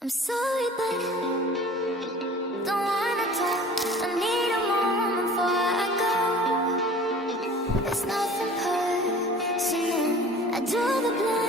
I'm sorry, but don't wanna talk. I need a moment before I go. It's nothing personal. I draw the blind.